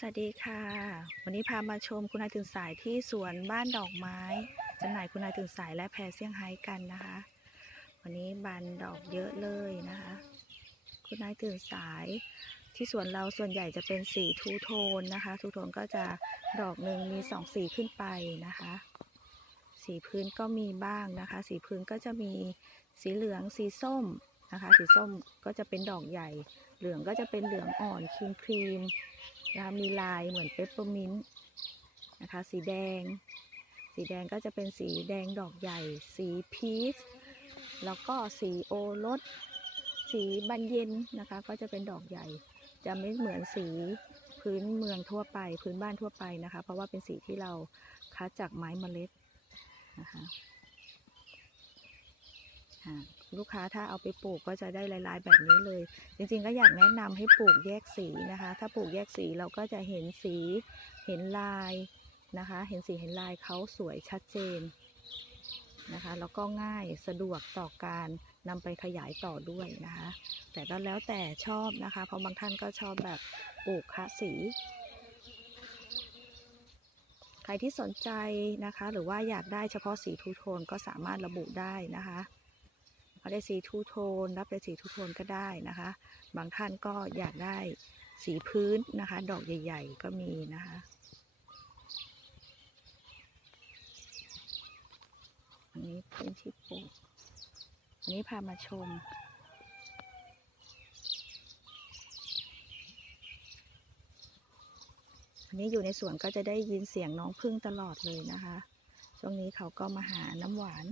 สวัสดีค่ะ วันนี้พามาชมคุณนายตื่นสายที่สวนบ้านดอกไม้จำหน่ายคุณนายตื่นสายและแพรเซี่ยงไฮ้กันนะคะ วันนี้บานดอกเยอะเลยนะคะ คุณนายตื่นสายที่สวนเราส่วนใหญ่จะเป็นสีทูโทนนะคะทูโทนก็จะดอกหนึ่งมีสองสีขึ้นไปนะคะ สีพื้นก็มีบ้างนะคะ สีพื้นก็จะมีสีเหลืองสีส้มนะคะ สีส้มก็จะเป็นดอกใหญ่ เหลืองก็จะเป็นเหลืองอ่อนครีมครีม นะคะมีลายเหมือนเปปเปอร์มินต์นะคะสีแดง สีแดงก็จะเป็นสีแดงดอกใหญ่ สีพีชแล้วก็สีโอรส สีบานเย็นนะคะก็จะเป็นดอกใหญ่ จะไม่เหมือนสีพื้นเมืองทั่วไปพื้นบ้านทั่วไปนะคะ เพราะว่าเป็นสีที่เราคัดจากไม้เมล็ดนะคะ ลูกค้าถ้าเอาไปปลูกก็จะได้ลายๆแบบนี้เลย จริงๆก็อยากแนะนำให้ปลูกแยกสีนะคะ ถ้าปลูกแยกสีเราก็จะเห็นสีเห็นลายนะคะ เห็นสีเห็นลายเขาสวยชัดเจนนะคะ แล้วก็ง่ายสะดวกต่อการนำไปขยายต่อด้วยนะคะ แต่ก็แล้วแต่ชอบนะคะ เพราะบางท่านก็ชอบแบบปลูกคะสีใครที่สนใจนะคะ หรือว่าอยากได้เฉพาะสีทูโทนก็สามารถระบุได้นะคะ เอาได้สีทูโทน รับได้สีทูโทนก็ได้นะคะ บางท่านก็อยากได้สีพื้นนะคะ ดอกใหญ่ ๆ ก็มีนะคะอันนี้เป็นที่ปลูอันนี้พามาชมอันนี้อยู่ในสวนก็จะได้ยินเสียงน้องพึ่งตลอดเลยนะคะ ช่วงนี้เขาก็มาหาน้ำหวาน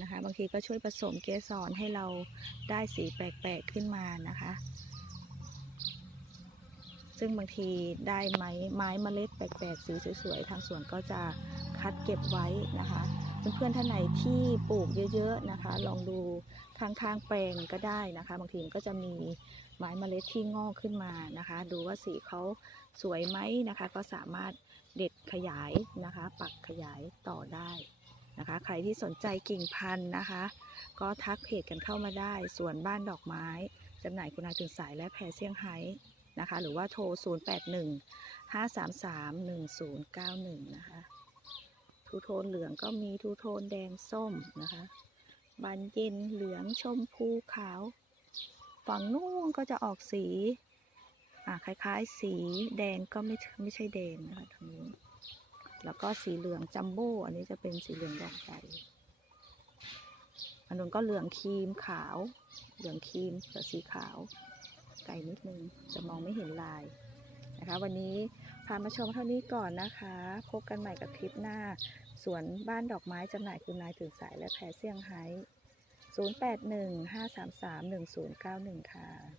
นะคะ บางทีก็ช่วยผสมเกสรให้เราได้สีแปลกๆขึ้นมานะคะ ซึ่งบางทีได้ไม้ไม้เมล็ดแปลกๆสีสวยๆทางสวนก็จะคัดเก็บไว้นะคะเพื่อนๆท่านไหนที่ปลูกเยอะๆนะคะ ลองดูข้างๆแปลงก็ได้นะคะ บางทีมันก็จะมีไม้เมล็ดที่งอกขึ้นมานะคะ ดูว่าสีเขาสวยไหมนะคะ ก็สามารถเด็ดขยายนะคะ ปักขยายต่อได้ นะคะ ใครที่สนใจกิ่งพันธุ์นะคะ ก็ทักเพจกันเข้ามาได้สวนบ้านดอกไม้จำหน่ายคุณนายตื่นสายและแพรเซี่ยงไฮ้นะคะ หรือว่าโทร 081 533 1091 นะคะ ทูโทนเหลืองก็มีทูโทนแดงส้มนะคะบานเย็นเหลืองชมพูขาว ฝั่งนู้นก็จะออกสี อ่าคล้าย ๆ สีแดงก็ไม่ไม่ใช่แดงนะคะทางนี้น แล้วก็สีเหลืองจัมโบ้อันนี้จะเป็นสีเหลืองดอกใหญ่อันนู้นก็เหลืองครีมขาว เหลืองครีมกับสีขาว ไกลนิดนึงจะมองไม่เห็นลายนะคะ วันนี้พามาชมเท่านี้ก่อนนะคะ พบกันใหม่กับคลิปหน้า สวนบ้านดอกไม้จำหน่ายคุณนายตื่นสายและแพรเซี่ยงไฮ้0815331091 ค่ะ